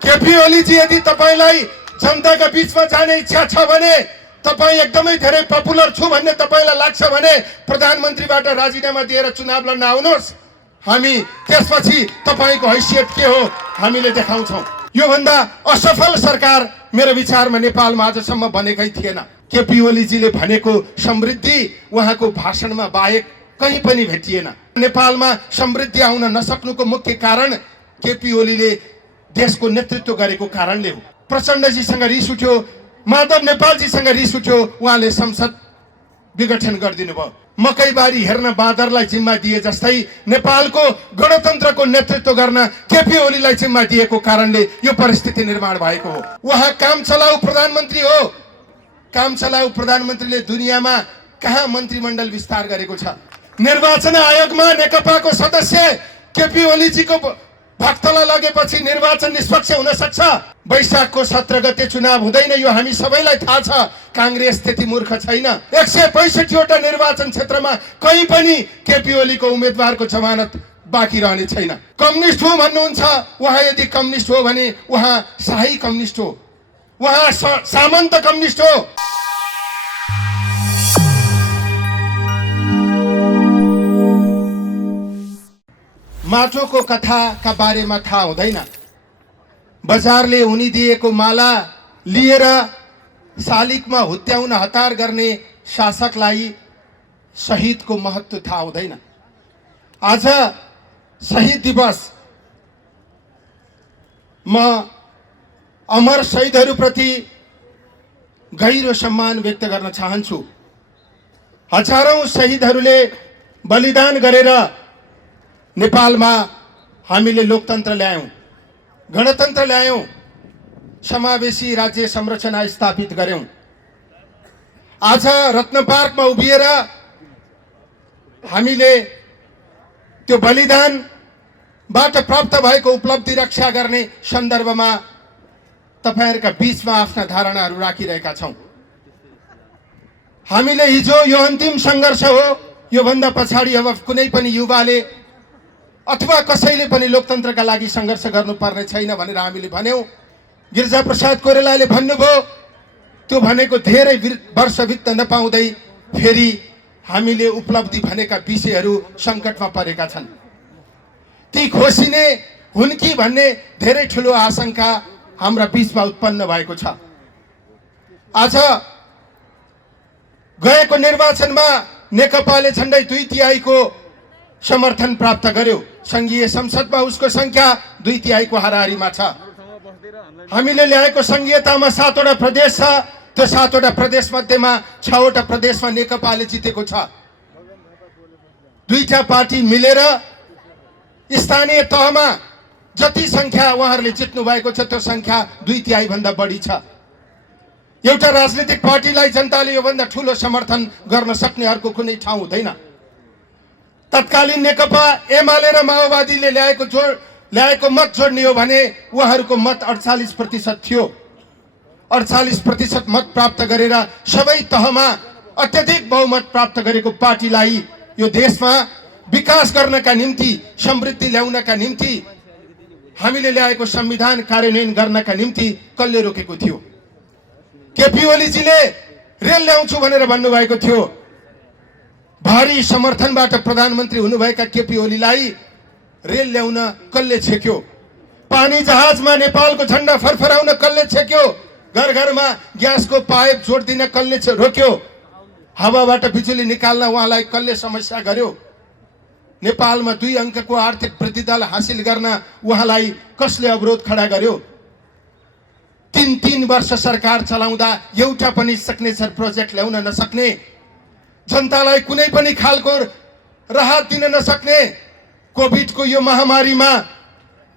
केपी ओलीजी यदि तपाईलाई जनताका बीचमा जाने इच्छा छ भने, तपाई एकदमै धेरै पपुलर छु भन्ने तपाईलाई लाग्छ भने प्रधानमन्त्रीबाट राजीनामा दिएर चुनाव लड्न आउनुहोस्। हामी त्यसपछि तपाईको हैसियत के हो हामीले देखाउँछौं। यो भन्दा असफल सरकार मेरो विचारमा नेपालमा आजसम्म बनेकै थिएन। केपी ओलीजीले भनेको समृद्धि उहाँको भाषणमा बाहेक कहीँ पनि भेटिएन। नेपालमा समृद्धि आउन नसक्नुको मुख्य कारण केपी ओलीले देशको नेतृत्व गरेको कारणले हो। प्रचण्डजीसँग रिस उठ्यो, माधव नेपालजीसँग रिस उठ्यो, उहाँले संसद विघटन गरिदिनु भयो। मकैबारी हेर्न बाँदरलाई जिम्मा दिए जस्तै नेपालको गणतन्त्रको नेतृत्व गर्न केपी ओलीलाई जिम्मा दिएको कारणले यो परिस्थिति निर्माण भएको हो। उहाँ काम चलाउ प्रधानमन्त्री हो। काम चलाउ प्रधानमन्त्रीले दुनियाँमा कहाँ मन्त्रीमण्डल विस्तार गरेको छ? निर्वाचन आयोगमा नेकपाको सदस्य केपी ओलीजीको भक्तलाई लगेपछि निर्वाचन निष्पक्ष हुन सक्छ? वैशाखको 17 गते चुनाव हुँदैन, यो हामी सबैलाई थाहा छ। कांग्रेस त्यति मूर्ख छैन। 165 वटा निर्वाचन क्षेत्रमा कहीँ पनि केपी ओलीको उम्मेदवारको जमानत बाँकी रहने छैन। कम्युनिस्ट हो भन्नुहुन्छ, उहाँ यदि कम्युनिस्ट हो भने उहाँ शाही कम्युनिस्ट हो, उहाँ सामन्त कम्युनिस्ट हो। माटोको कथाका बारेमा थाहा हुँदैन। बजारले उनी दिएको माला लिएर शालिगमा हुत्याउन हतार गर्ने शासकलाई शहीदको महत्त्व थाहा हुँदैन। आज शहीद दिवस, म अमर शहीदहरूप्रति गहिरो सम्मान व्यक्त गर्न चाहन्छु। हजारौं शहीदहरूले बलिदान गरेर नेपालमा हामीले लोकतन्त्र ल्यायौं, गणतन्त्र ल्यायौं, समावेशी राज्य संरचना स्थापित गर्यौं। आज रत्न पार्कमा उभिएर हामीले त्यो बलिदानबाट प्राप्त भएको उपलब्धि रक्षा गर्ने सन्दर्भमा तपाईहरुका बीचमा आफ्ना धारणाहरू राखिरहेका छौं। हामीले हिजो यो अन्तिम संघर्ष हो, यो भन्दा पछाडि अब कुनै पनि युवाले अथवा कसैले पनि लोकतन्त्रका लागि संघर्ष गर्नुपर्ने छैन भनेर हामीले भन्यौं। गिरिजाप्रसाद कोइरालाले भन्नुभयो, त्यो भनेको धेरै वर्ष बित्न नपाउँदै फेरि हामीले उपलब्धि भनेका विषयहरू संकटमा परेका छन्। ती खोसिने हुन् कि भन्ने धेरै ठूलो आशंका हाम्रा बीचमा उत्पन्न भएको छ। आज गएको निर्वाचनमा नेकपाले झण्डै 2/3 समर्थन प्राप्त गर्यो। संघीय संसदमा उसको संख्या 2/3 हाराहारीमा छ। हामीले ल्याएको संघीयतामा 7 वटा प्रदेश छ। त्यो 7 वटा प्रदेश मध्येमा 6 वटा प्रदेशमा नेकपाले जितेको छ। दुईटा पार्टी मिलेर स्थानीय तहमा जति संख्या उहाँहरूले जित्नु भएको छ त्यो संख्या 2/3 भन्दा बढी छ। एउटा राजनीतिक पार्टीलाई जनताले यो भन्दा ठूलो समर्थन गर्न सक्ने अर्को कुनै ठाउँ हुँदैन। तत्कालीन नेकपा एमाले र माओवादीले ल्याएको मत जोड्ने हो भने उहाँहरूको मत 48% थियो। 48% मत प्राप्त गरेर सबै तहमा अत्यधिक बहुमत प्राप्त गरेको पार्टीलाई यो देशमा विकास गर्नका निम्ति, समृद्धि ल्याउनका निम्ति, हामीले ल्याएको संविधान कार्यान्वयन गर्नका निम्ति कसले रोकेको थियो? केपी ओलीजीले रेल ल्याउँछु भनेर भन्नुभएको थियो। भारी समर्थनबाट प्रधानमन्त्री हुनुभएका केपी ओलीलाई रेल ल्याउन कसले छेक्यो? पानी जहाजमा नेपालको झण्डा फरफराउन कसले छेक्यो? घर घरमा ग्यासको पाइप जोड्दिन कसले रोक्यो? हावाबाट बिजुली निकाल्न उहाँलाई कसले समस्या गर्यो? नेपालमा 2 अङ्कको आर्थिक वृद्धि दर हासिल गर्न उहाँलाई कसले अवरोध खडा गर्यो? 3 वर्ष सरकार चलाउँदा एउटा पनि सिग्नेचर प्रोजेक्ट ल्याउन नसक्ने, जनतालाई कुनै पनि खालको राहत दिन नसक्ने, कोभिडको यो महामारीमा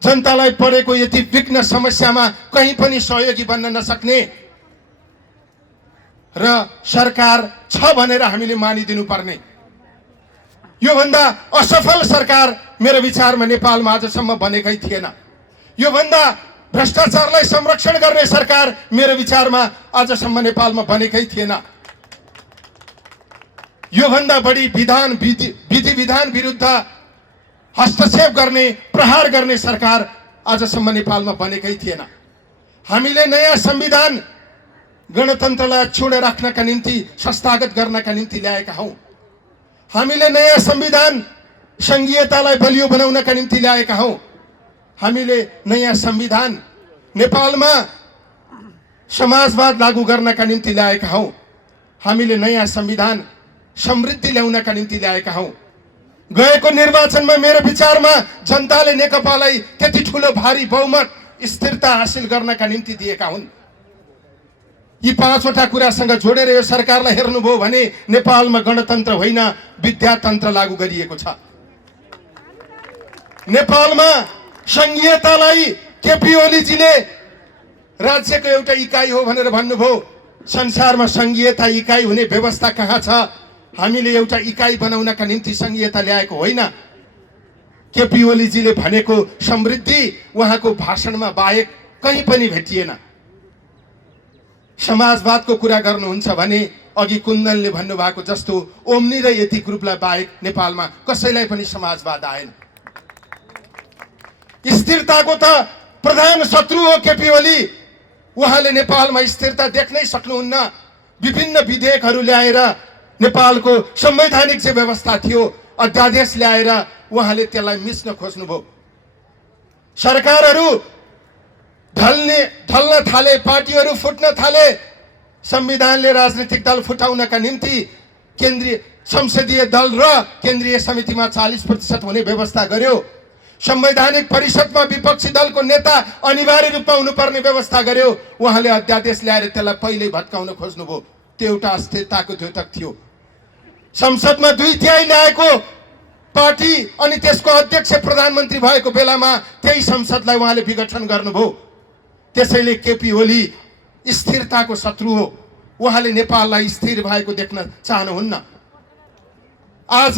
जनतालाई परेको यति विघ्न समस्यामा कहीँ पनि सहयोगी बन्न नसक्ने र सरकार छ भनेर हामीले मानिदिनु पर्ने, यो भन्दा असफल सरकार मेरो विचारमा नेपालमा आजसम्म बनेकै थिएन। यो भन्दा भ्रष्टाचारलाई संरक्षण गर्ने सरकार मेरो विचारमा आजसम्म नेपालमा बनेकै थिएन। यो भन्दा बढी विधि विधान विरुद्ध हस्तक्षेप गर्ने, प्रहार गर्ने सरकार आजसम्म नेपालमा बनेकै थिएन। हामीले नयाँ संविधान गणतन्त्रलाई अक्षुण्ण राख्नका निम्ति, संस्थागत गर्नका निम्ति ल्याएका हौँ। हामीले नयाँ संविधान संघीयतालाई बलियो बनाउनका निम्ति ल्याएका हौँ। हामीले नयाँ संविधान नेपालमा समाजवाद लागू गर्नका निम्ति ल्याएका हौँ। हामीले नयाँ संविधान समृद्धि ल्याउनका निम्ति ल्याएका हौँ। गएको निर्वाचनमा मेरो विचारमा जनताले नेकपालाई त्यति ठुलो भारी बहुमत स्थिरता हासिल गर्नका निम्ति दिएका हुन्। यी 5वटा कुरासँग जोडेर यो सरकारलाई हेर्नुभयो भने नेपालमा गणतन्त्र होइन, विद्यातन्त्र लागू गरिएको छ। नेपालमा संघीयतालाई केपी ओलीजीले राज्यको एउटा इकाइ हो भनेर भन्नुभयो। संसारमा संघीयता इकाइ हुने व्यवस्था कहाँ छ? हामीले एउटा इकाइ बनाउनका निम्ति संघीयता ल्याएको होइन। केपी ओलीजीले भनेको समृद्धि उहाँको भाषणमा बाहेक कहीँ पनि भेटिएन। समाजवादको कुरा गर्नुहुन्छ भने अघि कुन्दनले भन्नुभएको जस्तो ओम्नी र यति ग्रुपलाई बाहेक नेपालमा कसैलाई पनि समाजवाद आएन। स्थिरताको त प्रधान शत्रु हो केपी ओली। उहाँले नेपालमा स्थिरता देख्नै सक्नुहुन्न। विभिन्न विधेयकहरू ल्याएर नेपालको संवैधानिक जे व्यवस्था थियो अध्यादेश ल्याएर उहाँले त्यसलाई मिच्न खोज्नुभयो। सरकारहरू ढल्न थाले, पार्टीहरू फुट्न थाले। संविधानले राजनीतिक दल फुटाउनका निम्ति केन्द्रीय संसदीय दल र केन्द्रीय समितिमा 40% हुने व्यवस्था गर्यो। संवैधानिक परिषदमा विपक्षी दलको नेता अनिवार्य रूपमा हुनुपर्ने व्यवस्था गर्यो। उहाँले अध्यादेश ल्याएर त्यसलाई पहिल्यै भत्काउन खोज्नुभयो। त्यो एउटा अस्थिरताको द्योतक थियो। संसदमा 2/3 ल्याएको पार्टी अनि त्यसको अध्यक्ष प्रधानमन्त्री भएको बेलामा त्यही संसदलाई उहाँले विघटन गर्नुभयो। त्यसैले केपी ओली स्थिरताको शत्रु हो। उहाँले नेपाललाई स्थिर भएको देख्न चाहनुहुन्न। आज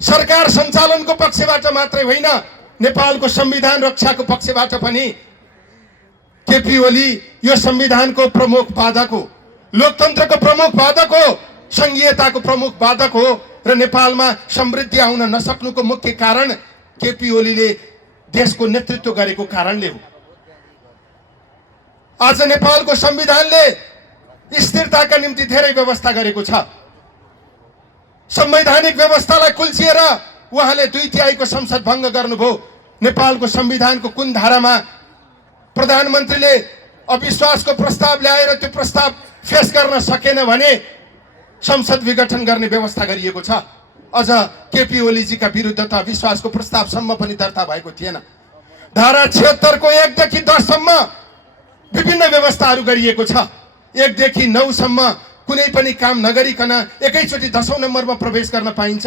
सरकार सञ्चालनको पक्षबाट मात्रै होइन, नेपालको संविधान रक्षाको पक्षबाट पनि केपी ओली यो संविधानको प्रमुख बाधक हो, लोकतन्त्रको प्रमुख बाधक हो, संघीयताको प्रमुख बाधक हो र नेपालमा समृद्धि आउन नसक्नुको मुख्य कारण केपी ओलीले देशको नेतृत्व गरेको कारणले हो। आज नेपालको संविधानले स्थिरताका निम्ति धेरै व्यवस्था गरेको छ। संवैधानिक व्यवस्थालाई कुल्चिएर उहाँले 2/3 को संसद भङ्ग गर्नुभयो। नेपालको संविधानको कुन धारामा प्रधानमन्त्रीले अविश्वासको प्रस्ताव ल्याएर त्यो प्रस्ताव फेस गर्न सकेन भने संसद विघटन गर्ने व्यवस्था गरिएको छ। अझ केपी ओलीजीका विरुद्ध त अविश्वासको प्रस्तावसम्म पनि दर्ता भएको थिएन। धारा 76 को 1 देखि 10 सम्म विभिन्न व्यवस्थाहरू गरिएको छ। 1 देखि 9 सम्म कुनै पनि काम नगरिकन एकैचोटि 10औं नम्बरमा प्रवेश गर्न पाइन्छ।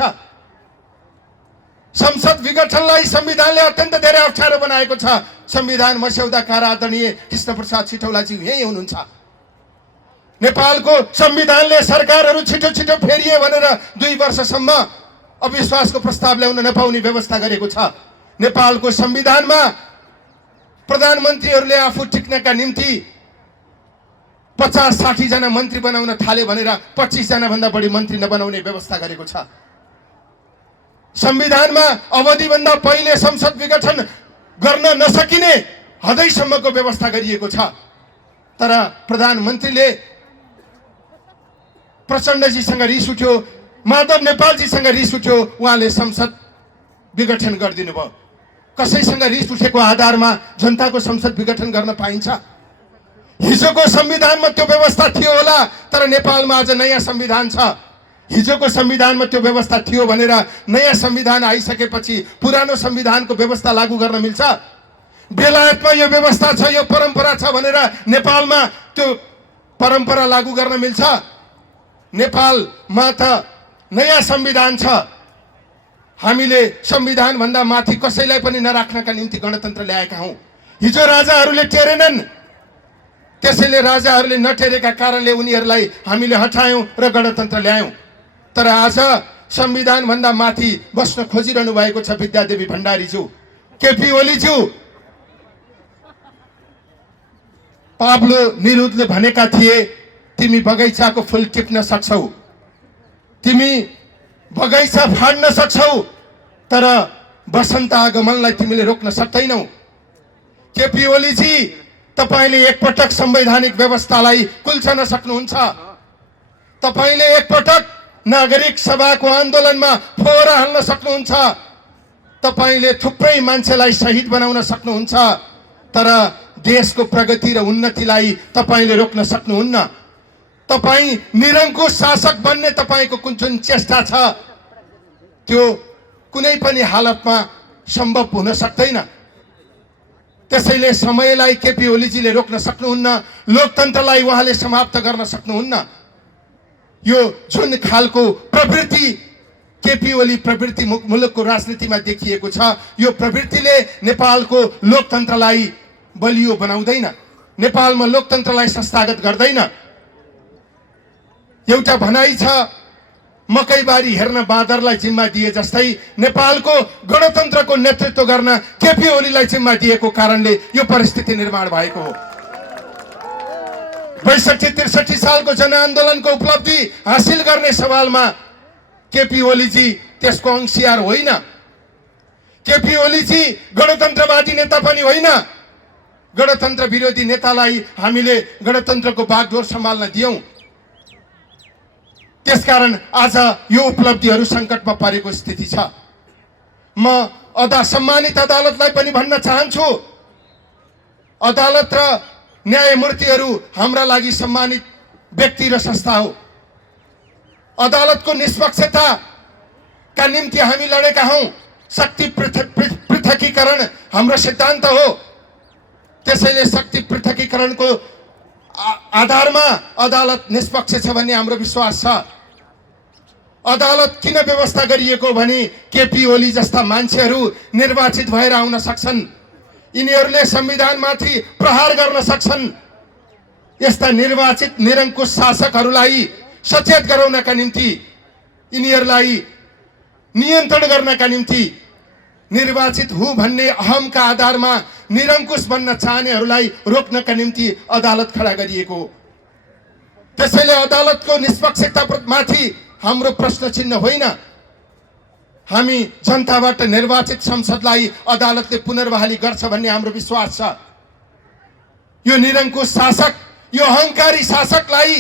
संसद विघटनलाई संविधानले अत्यन्त धेरै अप्ठ्यारो बनाएको छ। संविधान मस्यौदाकार आदरणीय कृष्णप्रसाद सिटौलाजी यही हुनुहुन्छ। नेपालको संविधानले सरकारहरू छिटो छिटो फेरिए भनेर 2 वर्षसम्म अविश्वासको प्रस्ताव ल्याउन नपाउने व्यवस्था गरेको छ। नेपालको संविधानमा प्रधानमन्त्रीहरूले आफू टिक्नका निम्ति 50-60 जना मन्त्री बनाउन थाले भनेर 25 जना भन्दा बढी मन्त्री नबनाउने व्यवस्था गरेको छ। संविधानमा अवधिभन्दा पहिले संसद विघटन गर्न नसकिने हदैसम्मको व्यवस्था गरिएको छ। तर प्रधानमन्त्रीले प्रचण्डजीसँग रिस उठ्यो, माधव नेपालजीसँग रिस उठ्यो, उहाँले संसद विघटन गरिदिनु भयो। कसैसँग रिस उठेको आधारमा जनताको संसद विघटन गर्न पाइन्छ? हिजोको संविधानमा त्यो व्यवस्था थियो होला, तर नेपालमा आज नयाँ संविधान छ। हिजोको संविधानमा त्यो व्यवस्था थियो भनेर नयाँ संविधान आइसकेपछि पुरानो संविधानको व्यवस्था लागू गर्न मिल्छ? बेलायतमा यो व्यवस्था छ, यो परम्परा छ भनेर नेपालमा त्यो परम्परा लागू गर्न मिल्छ? नेपालमा त नयाँ संविधान छ। हामीले संविधान भन्दा माथि कसैलाई पनि नराख्नका निम्ति गणतन्त्र ल्याएका हौं। हिजो राजाहरूले टेरेनन्, त्यसैले राजाहरूले नटेरेका कारणले उनीहरूलाई हामीले हटायौं र गणतन्त्र ल्यायौं। तर आज संविधान भन्दा माथि बस्न खोजिरहनु भएको छ विद्यादेवी भण्डारीज्यू, केपी ओलीज्यू। पाब्लो नेरुदले भनेका थिए, तिमी बगैँचाको फूल टिप्न सक्छौ, तिमी बगैँचा फाड्न सक्छौ, तर वसन्त आगमनलाई तिमीले रोक्न सक्दैनौ। केपी ओलीजी, तपाईले एकपटक संवैधानिक व्यवस्थालाई कुल्चन सक्नुहुन्छ। तपाईले एकपटक नागरिक सभाको आन्दोलनमा फोहोरा हाल्न सक्नुहुन्छ। तपाईले थुप्रै मान्छेलाई शहीद बनाउन सक्नुहुन्छ, तर देशको प्रगति र उन्नतिलाई तपाईले रोक्न सक्नुहुन्न। तपाई निरङ्कुश शासक बन्ने तपाईको कुन जुन चेष्टा छ त्यो कुनै पनि हालतमा सम्भव हुन सक्दैन। त्यसैले समयलाई केपी ओलीजीले रोक्न सक्नुहुन्न, लोकतन्त्रलाई उहाँले समाप्त गर्न सक्नुहुन्न। यो जुन खालको प्रवृत्ति केपी ओली प्रवृत्ति मुलुकको राजनीतिमा देखिएको छ, यो प्रवृत्तिले नेपालको लोकतन्त्रलाई बलियो बनाउँदैन, नेपालमा लोकतन्त्रलाई संस्थागत गर्दैन। एउटा भनाइ छ, मकैबारी हेर्न बाँदरलाई जिम्मा दिए जस्तै नेपालको गणतन्त्रको नेतृत्व गर्न केपी ओलीलाई जिम्मा दिएको कारणले यो परिस्थिति निर्माण भएको हो। 62-63 सालको जनआन्दोलनको उपलब्धि हासिल गर्ने सवालमा केपी ओलीजी त्यसको अंशियार होइन। केपी ओलीजी गणतन्त्रवादी नेता पनि होइन। गणतन्त्र विरोधी नेतालाई हामीले गणतन्त्रको बागडोर सम्हाल्न दियौं। त्यसकारण आज यो उपलब्धिहरू सङ्कटमा परेको स्थिति छ। म सम्मानित अदालतलाई पनि भन्न चाहन्छु, अदालत र न्यायमूर्तिहरू हाम्रा लागि सम्मानित व्यक्ति र संस्था हो। अदालतको निष्पक्षताका निम्ति हामी लडेका हौं। शक्ति पृथकीकरण हाम्रो सिद्धान्त हो। त्यसैले शक्ति पृथकीकरणको आधारमा अदालत निष्पक्ष छ भन्ने हाम्रो विश्वास छ। अदालत किन व्यवस्था गरिएको भने केपी ओली जस्ता मान्छेहरू निर्वाचित भएर आउन सक्छन्, यिनीहरूले संविधानमाथि प्रहार गर्न सक्छन्। यस्ता निर्वाचित निरङ्कुश शासकहरूलाई सचेत गराउनका निम्ति, यिनीहरूलाई नियन्त्रण गर्नका निम्ति, निर्वाचित हुँ भन्ने अहमका आधारमा निरङ्कुश बन्न चाहनेहरूलाई रोक्नका निम्ति अदालत खडा गरिएको। त्यसैले अदालतको निष्पक्षतामाथि हाम्रो प्रश्न चिन्ह होइन। हामी जनताबाट निर्वाचित संसदलाई अदालतले पुनर्बहाली गर्छ भन्ने हाम्रो विश्वास छ। यो निरङ्कुश शासक, यो अहङ्कारी शासकलाई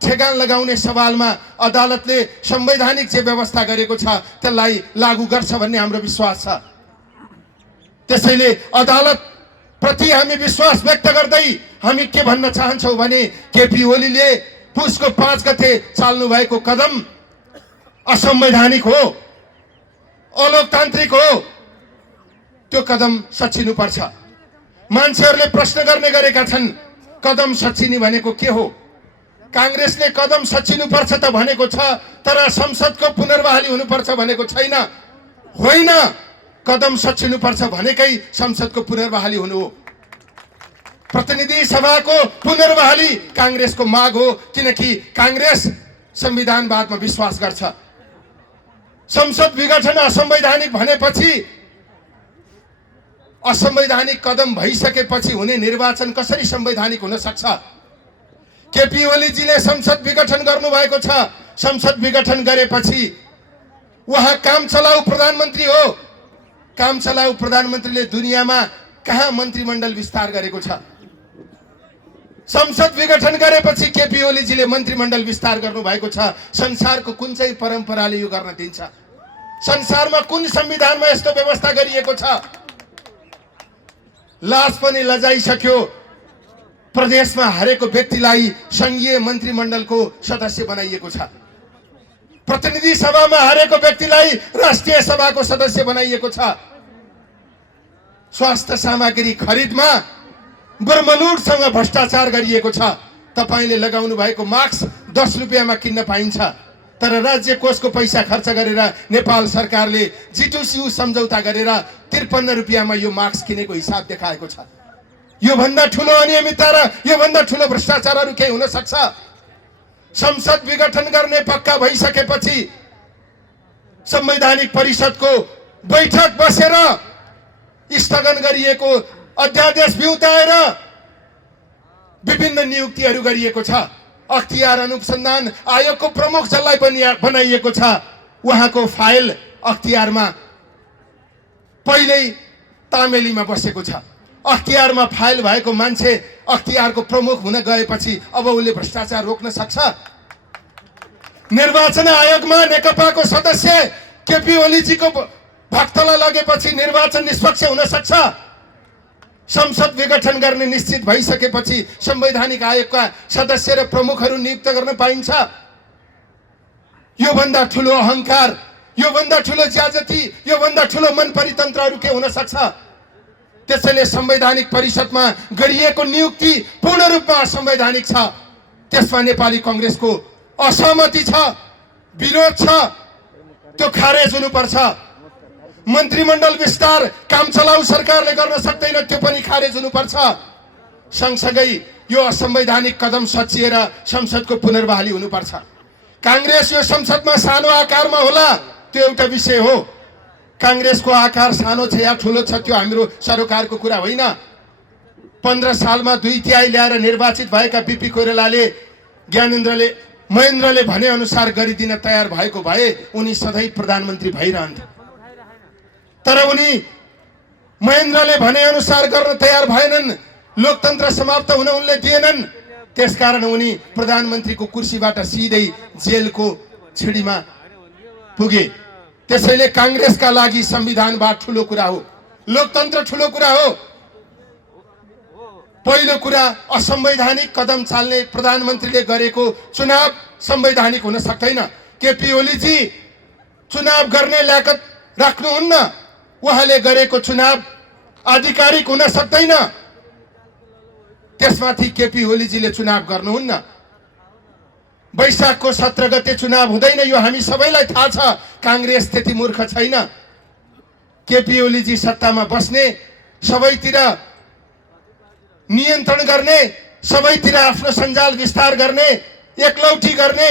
ठेगान लगाउने सवालमा अदालतले संवैधानिक जे व्यवस्था गरेको छ त्यसलाई लागू गर्छ भन्ने हाम्रो विश्वास छ। त्यसैले अदालत प्रति हामी विश्वास व्यक्त गर्दै हामी के भन्न चाहन्छौँ भने केपी ओलीले पुसको 5 गते चाल्नु भएको कदम असंवैधानिक हो, अलोकतान्त्रिक हो। त्यो कदम सच्चिनु पर्छ। मान्छेहरूले प्रश्न गर्ने गरेका छन्, कदम सच्चिने भनेको के हो? कांग्रेसले कदम सच्चिनु पर्छ त भनेको छ, तर संसदको पुनर्बहाली हुनुपर्छ भनेको छैन। होइन, कदम सच्चिनु पर्छ भनेकै संसदको पुनर्बहाली हुनु हो। प्रतिनिधि सभाको पुनर्बहाली कांग्रेसको माग हो, किनकि कांग्रेस संविधानवादमा विश्वास गर्छ। संसद विघटन असंवैधानिक भनेपछि, असंवैधानिक कदम भइसकेपछि हुने निर्वाचन कसरी संवैधानिक हुन सक्छ? केपी ओलीजीले संसद विघटन गर्नुभएको छ। संसद विघटन गरेपछि उहाँ काम चलाउ प्रधानमन्त्री हो। काम चलाउ प्रधानमन्त्रीले दुनियाँमा कहाँ मन्त्रीमण्डल विस्तार गरेको छ? संसद विघटन गरेपछि केपी ओलीजीले मन्त्रीमण्डल विस्तार गर्नुभएको छ। संसारको कुन चाहिँ परम्पराले यो गर्न दिन्छ? संसारमा कुन संविधानमा यस्तो व्यवस्था गरिएको छ? लाज पनि लजाइसक्यो। प्रदेशमा हरेको व्यक्तिलाई संघीय मन्त्रीमण्डलको सदस्य बनाइएको छ। प्रतिनिधि सभामा हरेको व्यक्तिलाई राष्ट्रिय सभाको सदस्य बनाइएको छ। स्वास्थ्य सामग्री खरिदमा ब्रह्मलुटसँग भ्रष्टाचार गरिएको छ। तपाईले लगाउनु भएको मास्क 10 रुपियाँमा किन्न पाइन्छ, तर राज्य कोषको पैसा खर्च गरेर नेपाल सरकारले G2C सम्झौता गरेर 53 रुपियाँमा यो मास्क किनेको हिसाब देखाएको छ। यो भन्दा ठूलो अनियमितता र यो भन्दा ठूलो भ्रष्टाचारहरू के हुन सक्छ? संसद विघटन गर्ने पक्का भइसकेपछि संवैधानिक परिषदको बैठक बसेर स्थगन गरिएको अध्यादेश बिउताएर विभिन्न नियुक्तिहरू गरिएको छ। अख्तियार अनुसन्धान आयोगको प्रमुख जसलाई बनाइएको छ, उहाँको फाइल अख्तियारमा पहिल्यै तामेलीमा बसेको छ। अख्तियारमा फाइल भएको मान्छे अख्तियारको प्रमुख हुन गएपछि अब उसले भ्रष्टाचार रोक्न सक्छ? निर्वाचन आयोगमा नेकपाको सदस्य केपी ओलीजीको भक्तलाई लगेपछि निर्वाचन निष्पक्ष हुन सक्छ? संसद विघटन गर्ने निश्चित भइसकेपछि संवैधानिक आयोगका सदस्य र प्रमुखहरू नियुक्त गर्न पाइन्छ? योभन्दा ठुलो अहंकार, योभन्दा ठुलो ज्यादती, योभन्दा ठुलो मन परितन्त्रहरू के हुन सक्छ? त्यसैले संवैधानिक परिषदमा गरिएको नियुक्ति पूर्ण रूपमा असंवैधानिक छ। त्यसमा नेपाली कांग्रेसको असहमति छ, विरोध छ, त्यो खारेज हुनुपर्छ। मन्त्रीमण्डल विस्तार काम चलाउ सरकारले गर्न सक्दैन, त्यो पनि खारेज हुनुपर्छ। सँगसँगै यो असंवैधानिक कदम सच्याएर संसदको पुनर्बहाली हुनुपर्छ। कांग्रेस यो संसदमा सानो आकारमा होला त्यो एउटा विषय हो। कांग्रेसको आकार सानो छ या ठुलो छ त्यो हाम्रो सरोकारको कुरा होइन। 15 सालमा 2/3 ल्याएर निर्वाचित भएका बीपी कोइरालाले ज्ञानेन्द्रले महेन्द्रले भने अनुसार गरिदिन तयार भएको भए उनी सधैँ प्रधानमन्त्री भइरहन्थे। तर उनी महेन्द्रले भने अनुसार गर्न तयार भएनन्, लोकतन्त्र समाप्त हुन उनले दिएनन्। त्यसकारण उनी प्रधानमन्त्रीको कुर्सीबाट सिधै जेलको छिडीमा पुगे। त्यसैले कांग्रेसका लागि संविधानवाद ठुलो कुरा हो, लोकतन्त्र ठुलो कुरा हो। पहिलो कुरा, असंवैधानिक कदम चाल्ने प्रधानमन्त्रीले गरेको चुनाव संवैधानिक हुन सक्दैन। केपी ओलीजी चुनाव गर्ने ल्याकत राख्नुहुन्न, उहाँले गरेको चुनाव आधिकारिक हुन सक्दैन। त्यसमाथि केपी ओलीजीले चुनाव गर्नुहुन्न। वैशाखको 17 गते चुनाव हुँदैन, यो हामी सबैलाई थाहा छ। कांग्रेस त्यति मूर्ख छैन। केपी ओलीजी सत्तामा बस्ने, सबैतिर नियन्त्रण गर्ने, सबैतिर आफ्नो सञ्जाल विस्तार गर्ने, एकलौटी गर्ने,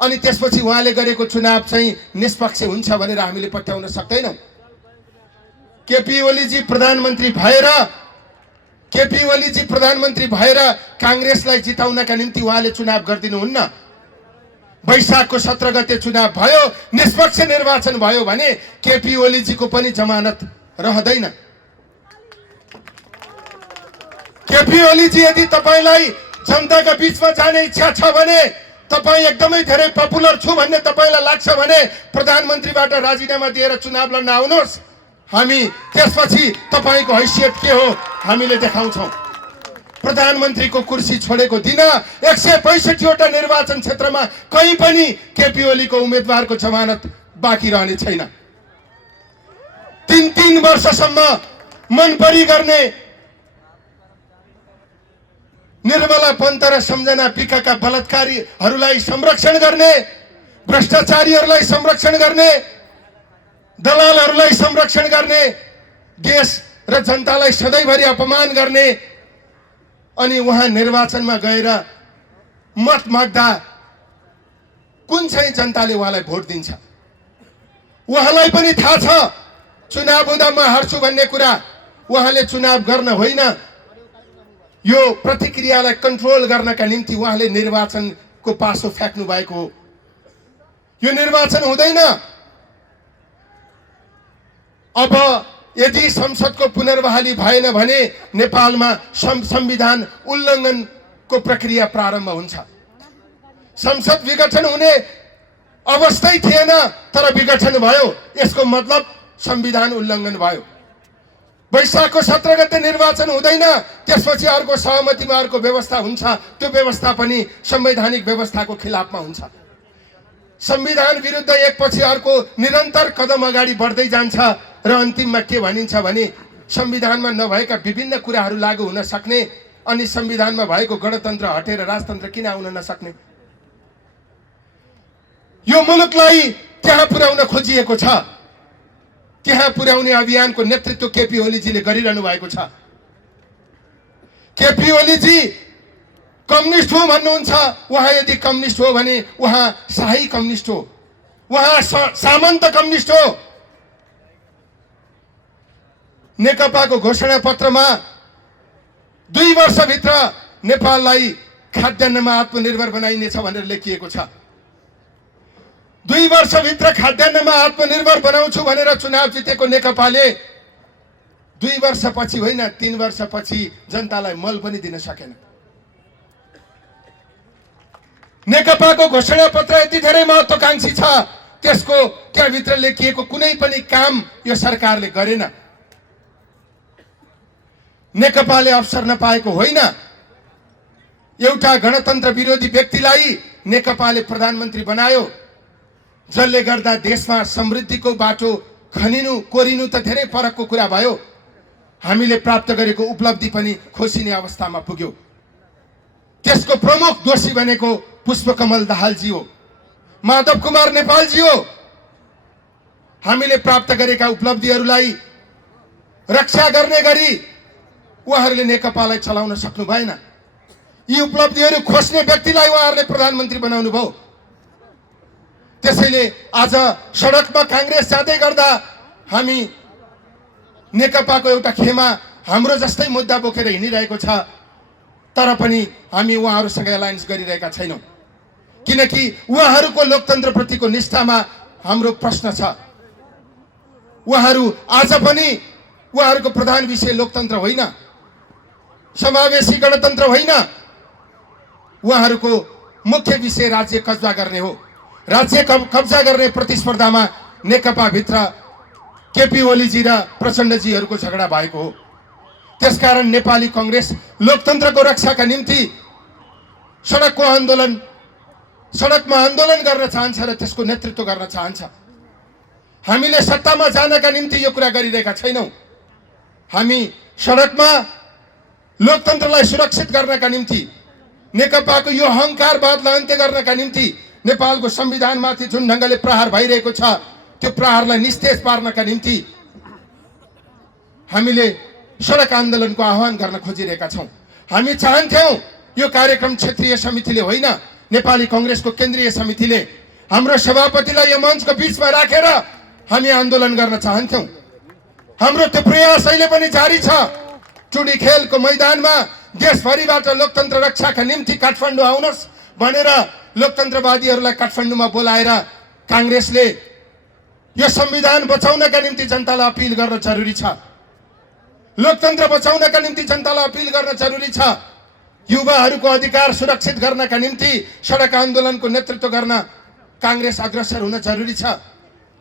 अनि त्यसपछि उहाँले गरेको चुनाव चाहिँ निष्पक्ष हुन्छ भनेर हामीले पत्याउन सक्दैनौँ। केपी ओलीजी प्रधानमन्त्री भएर कांग्रेसलाई जिताउनका निम्ति उहाँले चुनाव गर्दिनुहुन्न। वैशाखको 17 गते चुनाव भयो, निष्पक्ष निर्वाचन भयो भने केपी ओलीजीको पनि जमानत रहँदैन। केपी ओलीजी यदि तपाईलाई जनताका बीचमा जाने इच्छा छ भने, तपाईँ एकदमै धेरै पपुलर छु भन्ने तपाईलाई लाग्छ भने प्रधानमन्त्रीबाट राजीनामा दिएर चुनाव लड्न आउनुहोस्। हामी त्यसपछि तपाईको हैसियत के हो हामीले देखाउँछौँ। प्रधानमन्त्रीको कुर्सी छोडेको दिन 165 वटा निर्वाचन क्षेत्रमा कहीँ पनि केपी ओलीको उम्मेदवारको जमानत बाँकी रहने छैन। 3 वर्षसम्म मनपरी गर्ने निर्मला पन्त र सम्झना पिकाका बलात्कारीहरूलाई संरक्षण गर्ने, भ्रष्टाचारीहरूलाई संरक्षण गर्ने, दलालहरूलाई संरक्षण गर्ने, देश र जनतालाई सधैँभरि अपमान गर्ने, अनि उहाँ निर्वाचनमा गएर मत माग्दा कुन चाहिँ जनताले उहाँलाई भोट दिन्छ? उहाँलाई पनि थाहा छ चुनाव हुँदा म हार्छु भन्ने कुरा। उहाँले चुनाव गर्न होइन, यो प्रतिक्रियालाई कन्ट्रोल गर्नका निम्ति उहाँले निर्वाचनको पासो फ्याक्नु भएको हो। यो निर्वाचन हुँदैन। अब यदि संसदको पुनर्बहाली भएन भने नेपालमा संविधान उल्लङ्घनको प्रक्रिया प्रारम्भ हुन्छ। संसद विघटन हुने अवस्थै थिएन तर विघटन भयो, यसको मतलब संविधान उल्लङ्घन भयो। वैशाखको 17 गते निर्वाचन हुँदैन, त्यसपछि अर्को सहमतिमा अर्को व्यवस्था हुन्छ, त्यो व्यवस्था पनि संवैधानिक व्यवस्थाको खिलाफमा हुन्छ। संविधान विरुद्ध एकपछि अर्को निरन्तर कदम अगाडि बढ्दै जान्छ र अन्तिममा के भनिन्छ भने संविधानमा नभएका विभिन्न कुराहरू लागू हुन सक्ने, अनि संविधानमा भएको गणतन्त्र हटेर राजतन्त्र किन आउन नसक्ने? यो मुलुकलाई त्यहाँ पुर्याउन खोजिएको छ। त्यहाँ पुर्याउने अभियानको नेतृत्व केपी ओलीजीले गरिरहनु भएको छ। केपी ओलीजी कम्युनिस्ट हो भन्नुहुन्छ। उहाँ यदि कम्युनिस्ट हो भने उहाँ शाही कम्युनिस्ट हो, उहाँ सामन्त कम्युनिस्ट हो। नेकपाको घोषणा पत्रमा 2 वर्षभित्र नेपाललाई खाद्यान्नमा आत्मनिर्भर बनाइनेछ भनेर लेखिएको छ। 2 वर्षभित्र खाद्यान्नमा आत्मनिर्भर बनाउँछु भनेर चुनाव जितेको नेकपाले 2 वर्षपछि होइन 3 वर्षपछि जनतालाई मल पनि दिन सकेन। नेकपाको घोषणा पत्र यति धेरै महत्त्वकांक्षी छ, त्यसको त्यहाँभित्र लेखिएको कुनै पनि काम यो सरकारले गरेन। नेकपाले अवसर नपाएको होइन, एउटा गणतन्त्र विरोधी व्यक्तिलाई नेकपाले प्रधानमन्त्री बनायो, जसले गर्दा देशमा समृद्धिको बाटो खनिनु कोरिनु त धेरै फरकको कुरा भयो। हामीले प्राप्त गरेको उपलब्धि पनि खोसिने अवस्थामा पुग्यो। त्यसको प्रमुख दोषी भनेको पुष्पकमल दाहालजी हो, माधव कुमार नेपालजी हो। हामीले प्राप्त गरेका उपलब्धिहरूलाई रक्षा गर्ने गरी उहाँहरूले नेकपालाई चलाउन सक्नु भएन। यी उपलब्धिहरू खोज्ने व्यक्तिलाई उहाँहरूले प्रधानमन्त्री बनाउनु भयो। त्यसैले आज सडकमा कांग्रेस जाँदै गर्दा हामी नेकपाको एउटा खेमा हाम्रो जस्तै मुद्दा बोकेर हिँडिरहेको छ, तर पनि हामी उहाँहरूसँग एलायन्स गरिरहेका छैनौँ, किनकि उहाँहरूको लोकतन्त्रप्रतिको निष्ठामा हाम्रो प्रश्न छ। उहाँहरू आज पनि उहाँहरूको प्रधान विषय लोकतन्त्र होइन, समावेशी गणतन्त्र होइन, उहाँहरूको मुख्य विषय राज्य कब्जा गर्ने हो। राज्य कब्जा गर्ने प्रतिस्पर्धामा नेकपा भित्र केपी ओलीजी र प्रचण्डजीहरूको झगडा भएको हो। त्यसकारण नेपाली कांग्रेस लोकतन्त्रको रक्षाका निम्ति सडकमा आन्दोलन गर्न चाहन्छ र त्यसको नेतृत्व गर्न चाहन्छ। हामीले सत्तामा जानका निम्ति यो कुरा गरिरहेका छैनौँ। हामी सडकमा लोकतन्त्रलाई सुरक्षित गर्नका निम्ति, नेकपाको यो अहंकारवादलाई अन्त्य गर्नका निम्ति, नेपालको संविधानमाथि जुन ढङ्गले प्रहार भइरहेको छ त्यो प्रहारलाई निस्तेज पार्नका निम्ति हामीले सडक आन्दोलनको आह्वान गर्न खोजिरहेका छौँ। हामी चाहन्थ्यौँ यो कार्यक्रम क्षेत्रीय समितिले होइन, नेपाली कांग्रेसको केन्द्रीय समितिले हाम्रो सभापतिलाई यो मञ्चको बीचमा राखेर हामी आन्दोलन गर्न चाहन्थ्यौँ। हाम्रो त्यो प्रयास अहिले पनि जारी छ। टुडी खेलको मैदानमा देशभरिबाट लोकतन्त्र रक्षाका निम्ति काठमाडौँ आउनुहोस् भनेर लोकतन्त्रवादीहरूलाई काठमाडौँमा बोलाएर कांग्रेसले यो संविधान बचाउनका निम्ति जनतालाई अपिल गर्न जरुरी छ। लोकतन्त्र बचाउनका निम्ति जनतालाई अपिल गर्न जरुरी छ। युवाहरूको अधिकार सुरक्षित गर्नका निम्ति सडक आन्दोलनको नेतृत्व गर्न कांग्रेस अग्रसर हुन जरुरी छ।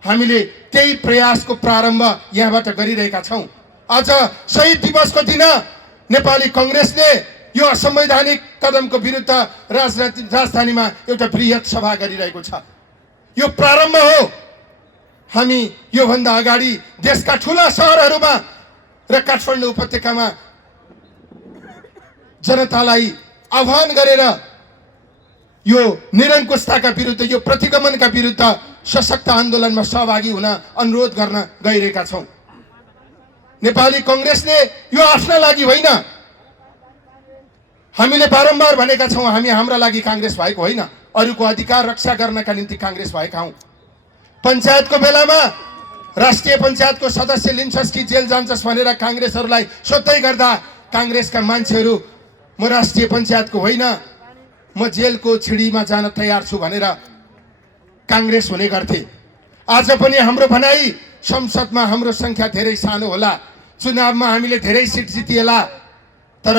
हामीले त्यही प्रयासको प्रारम्भ यहाँबाट गरिरहेका छौँ। आज शहीद दिवसको दिन नेपाली कांग्रेसले यो असंवैधानिक कदमको विरुद्ध राजधानीमा एउटा बृहत सभा गरिरहेको छ। यो प्रारम्भ हो। हामी योभन्दा अगाडि देशका ठूला सहरहरूमा र काठमाडौँ उपत्यकामा जनतालाई आह्वान गरेर यो निरङ्कुशताका विरुद्ध, यो प्रतिगमनका विरुद्ध सशक्त आन्दोलनमा सहभागी हुन अनुरोध गर्न गइरहेका छौँ। नेपाली कांग्रेसले यो आफ्ना लागि होइन, हामीले बारम्बार भनेका छौँ, हामी हाम्रा लागि कांग्रेस भएको होइन, अरूको अधिकार रक्षा गर्नका निम्ति कांग्रेस भएका हौँ। पञ्चायतको बेलामा राष्ट्रिय पञ्चायतको सदस्य लिन्छस् कि जेल जान्छस् भनेर कांग्रेसहरूलाई सोध्दै गर्दा कांग्रेसका मान्छेहरू म राष्ट्रिय पञ्चायतको होइन, म जेलको छिडीमा जान तयार छु भनेर कांग्रेस हुने गर्थे। आज पनि हाम्रो भनाइ संसदमा हाम्रो संख्या धेरै सानो होला, चुनावमा हामीले धेरै सिट जितिएला, तर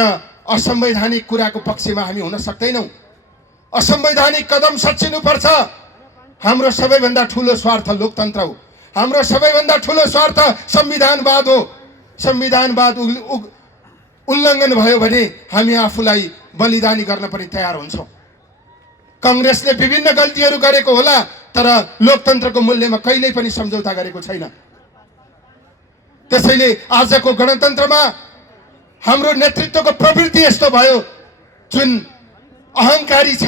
असंवैधानिक कुराको पक्षमा हामी हुन सक्दैनौँ। असंवैधानिक कदम सच्चिनुपर्छ। हाम्रो सबैभन्दा ठुलो स्वार्थ लोकतन्त्र हो। हाम्रो सबैभन्दा ठुलो स्वार्थ संविधानवाद हो। संविधानवाद उल्लङ्घन भयो भने हामी आफूलाई बलिदानी गर्न पनि तयार हुन्छौँ। कांग्रेसले विभिन्न गल्तीहरू गरेको होला, तर लोकतन्त्रको मूल्यमा कहिल्यै पनि सम्झौता गरेको छैन। त्यसैले आजको गणतन्त्रमा हाम्रो नेतृत्वको प्रवृत्ति यस्तो भयो, जुन अहंकारी छ,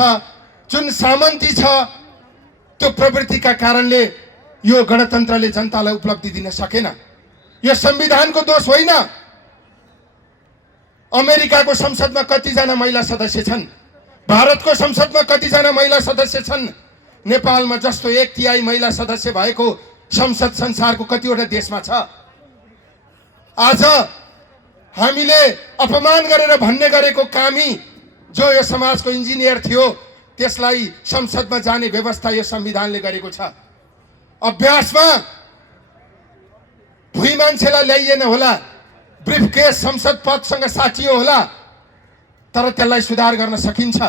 जुन सामन्ती छ, त्यो प्रवृत्तिका कारणले यो गणतन्त्रले जनतालाई उपलब्धि दिन सकेन। यो संविधानको दोष होइन। अमेरिकाको संसदमा कतिजना महिला सदस्य छन्? भारतको संसदमा कतिजना महिला सदस्य छन्? नेपालमा जस्तो 1/3 महिला सदस्य भएको संसद संसारको कतिवटा देशमा छ? आज हामीले अपमान गरेर भन्ने गरेको कामी जो यो समाजको इन्जिनियर थियो, त्यसलाई संसदमा जाने व्यवस्था यो संविधानले गरेको छ। अभ्यासमा भुइँ मान्छेलाई ल्याइएन होला, ब्रिफकेस संसद पदसँग साटियो होला, तर त्यसलाई सुधार गर्न सकिन्छ।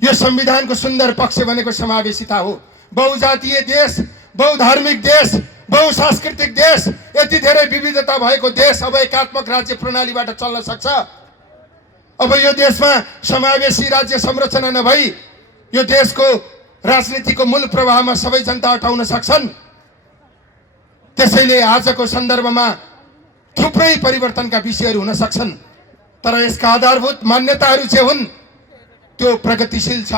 यो संविधानको सुन्दर पक्ष भनेको समावेशिता हो। बहुजातीय देश, बहुधार्मिक देश, बहुसांस्कृतिक देश, यति धेरै विविधता भएको देश अब एकात्मक राज्य प्रणालीबाट चल्न सक्छ। अब यो देशमा समावेशी राज्य संरचना नभई यो देशको राजनीतिको मूल प्रवाहमा सबै जनता अटाउन सक्छन्। त्यसैले आजको सन्दर्भमा थुप्रै परिवर्तनका विषयहरू हुन सक्छन्, तर यसका आधारभूत मान्यताहरू चाहिँ हुन् त्यो प्रगतिशील छ।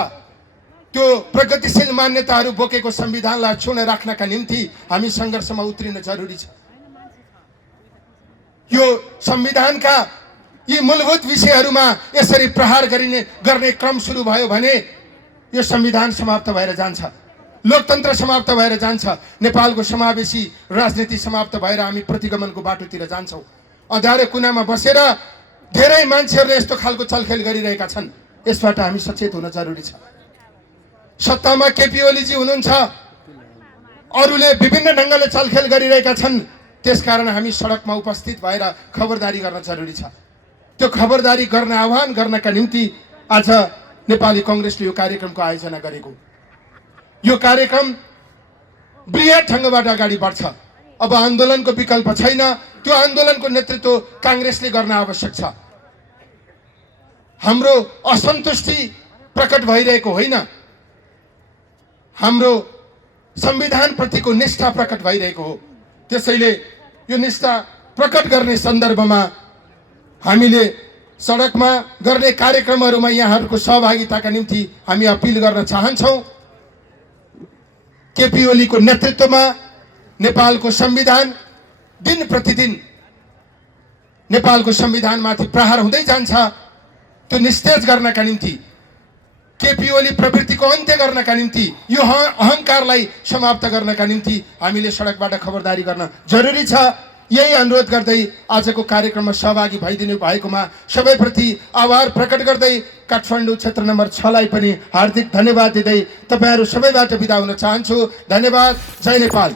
त्यो प्रगतिशील मान्यताहरू बोकेको संविधानलाई छुन राख्नका निम्ति हामी सङ्घर्षमा उत्रिन जरुरी छ। यो संविधानका यी मूलभूत विषयहरूमा यसरी प्रहार गर्ने क्रम सुरु भयो भने यो संविधान समाप्त भएर जान्छ, लोकतन्त्र समाप्त भएर जान्छ, नेपालको समावेशी राजनीति समाप्त भएर हामी प्रतिगमनको बाटोतिर जान्छौँ। अँध्यारो कुनामा बसेर धेरै मान्छेहरूले यस्तो खालको चलखेल गरिरहेका छन्, यसबाट हामी सचेत हुन जरुरी छ। सत्तामा केपी ओलीजी हुनुहुन्छ, अरूले विभिन्न ढङ्गले चलखेल गरिरहेका छन्, त्यसकारण हामी सडकमा उपस्थित भएर खबरदारी गर्न जरुरी छ। त्यो खबरदारी गर्न आह्वान गर्नका निम्ति आज नेपाली कांग्रेसले यो कार्यक्रमको आयोजना गरेको। यो कार्यक्रम बृहत ढङ्गबाट अगाडि बढ्छ। अब आन्दोलनको विकल्प छैन, त्यो आन्दोलनको नेतृत्व कांग्रेसले गर्न आवश्यक छ। हाम्रो असन्तुष्टि प्रकट भइरहेको होइन, हाम्रो संविधान प्रतिको निष्ठा प्रकट भइरहेको हो। त्यसैले यो निष्ठा प्रकट गर्ने सन्दर्भमा हामीले सडकमा गर्ने कार्यक्रमहरूमा यहाँहरूको सहभागिताका निम्ति हामी अपिल गर्न चाहन्छौँ। केपी ओलीको नेतृत्वमा नेपालको संविधान दिन प्रतिदिन नेपालको संविधानमाथि प्रहार हुँदै जान्छ। त्यो निस्तेज गर्नका निम्ति, केपी ओली प्रवृत्तिको अन्त्य गर्नका निम्ति, यो अहङ्कारलाई समाप्त गर्नका निम्ति हामीले सडकबाट खबरदारी गर्न जरुरी छ। यही अनुरोध गर्दै आजको कार्यक्रममा सहभागी भइदिनु भएकोमा सबैप्रति आभार प्रकट गर्दै काठमाडौँ क्षेत्र नम्बर 6 लाई पनि हार्दिक धन्यवाद दिँदै तपाईहरू सबैबाट बिदा हुन चाहन्छु। धन्यवाद। जय नेपाल।